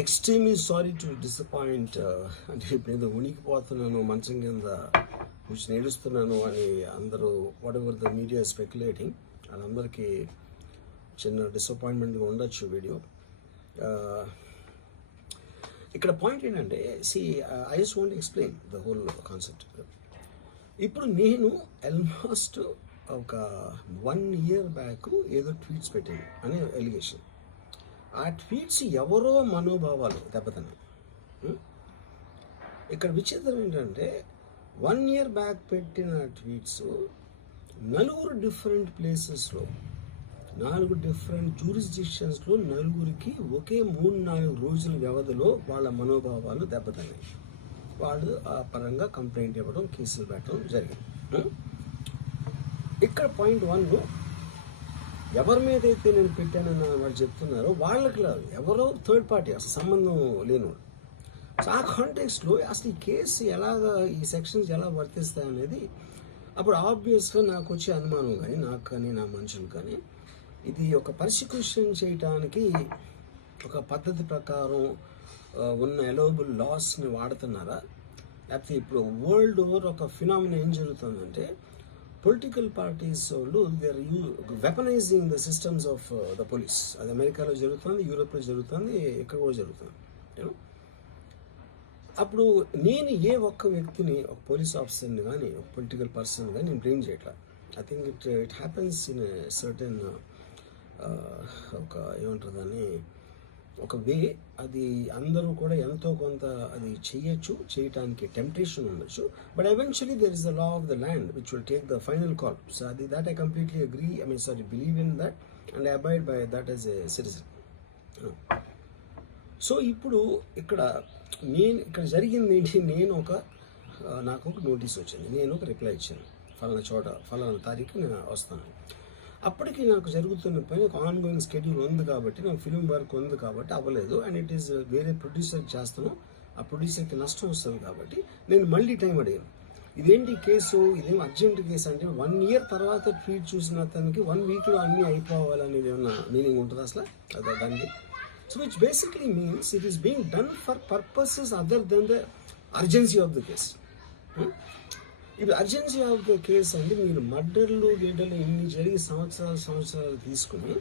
Extremely sorry to disappoint. అంటే ఇప్పుడు ఏదో ఉనికిపోతున్నాను, మంచం కింద కూర్చొని ఏడుస్తున్నాను అని అందరూ what ever the media speculating, వాళ్ళందరికీ చిన్న డిసప్పాయింట్మెంట్గా ఉండొచ్చు వీడియో. ఇక్కడ పాయింట్ ఏంటంటే, I just want explain the whole concept. ఇప్పుడు నేను ఆల్మోస్ట్ ఒక 1 year బ్యాక్ ఏదో ట్వీట్స్ పెట్టాను అనే ఎలిగేషన్. ఆ ట్వీట్స్ ఎవరో మనోభావాలు దెబ్బతిన్నాయి. ఇక్కడ విచిత్రం ఏంటంటే 1 year బ్యాక్ పెట్టిన ట్వీట్స్ 4 డిఫరెంట్ ప్లేసెస్లో 4 డిఫరెంట్ జ్యూరిస్డిక్షన్స్లో 4కి ఒకే 3-4 రోజుల వ్యవధిలో వాళ్ళ మనోభావాలు దెబ్బతిన్నాయి. వాళ్ళు ఆ పరంగా కంప్లైంట్ ఇవ్వడం, కేసులు పెట్టడం జరిగింది. ఇక్కడ పాయింట్ 1, ఎవరి మీద అయితే నేను పెట్టానని వాళ్ళు చెప్తున్నారో వాళ్ళకి లేదు, ఎవరో థర్డ్ పార్టీ, అసలు సంబంధం లేనివాడు. సో ఆ కాంటెక్స్లో అసలు ఈ కేసు ఎలాగా, ఈ సెక్షన్స్ ఎలా వర్తిస్తాయి అనేది అప్పుడు ఆబ్వియస్గా నాకు వచ్చే అనుమానం కానీ, నాకు కానీ నా మనుషులు కానీ, ఇది ఒక పర్సిక్యూషన్ చేయటానికి ఒక పద్ధతి ప్రకారం ఉన్న ఎలోబుల్ లాస్ని వాడుతున్నారా, లేకపోతే ఇప్పుడు వరల్డ్ ఓవర్ ఒక ఫినామినా ఏం జరుగుతుందంటే, పొలిటికల్ పార్టీస్ వాళ్ళు they are weaponizing the systems of the police. అది అమెరికాలో జరుగుతుంది, యూరోప్లో జరుగుతుంది, ఇక్కడ కూడా జరుగుతుంది. అప్పుడు నేను ఏ ఒక్క వ్యక్తిని, ఒక పోలీస్ ఆఫీసర్ని కానీ, ఒక పొలిటికల్ పర్సన్ కానీ నేను బ్లేమ్ చేయట్లా. I think it happens in certain ఒక ఏమంటారు దాన్ని, ఒక వే. అది అందరూ కూడా ఎంతో కొంత అది చేయటానికి టెంప్టేషన్ ఉండొచ్చు. But eventually there is the law of the land which will take the final call. So అది that I completely agree, believe in that and I abide by that as a citizen. So ఇప్పుడు ఇక్కడ జరిగింది ఏంటి, నాకు ఒక notice వచ్చింది, నేను ఒక రిప్లై ఇచ్చాను, ఫలానా తారీఖు నేను వస్తాను. అప్పటికి నాకు జరుగుతున్న పని ఒక ఆన్గోయింగ్ స్కెడ్యూల్ ఉంది కాబట్టి, నాకు ఫిల్మ్ వర్క్ ఉంది కాబట్టి అవ్వలేదు. అండ్ ఇట్ ఈస్ వేరే ప్రొడ్యూసర్కి చేస్తాను, ఆ ప్రొడ్యూసర్కి నష్టం వస్తుంది కాబట్టి నేను మళ్ళీ టైం అడిగాను. ఇదేంటి కేసు, ఇదేం అర్జెంట్ కేసు అంటే 1 year తర్వాత ట్వీట్ చూసిన అతనికి 1 weekలో అన్నీ అయిపోవాలనేది ఏమన్నా మీనింగ్ ఉంటుంది అసలు దానికి? So which basically means it is being done for purposes other than the urgency of the case. ఇప్పుడు అర్జెన్సీ ఆఫ్ ద కేస్ అంటే మీరు మర్డర్లు గేడర్లు ఇన్ని జరిగి సంవత్సరాలు తీసుకుని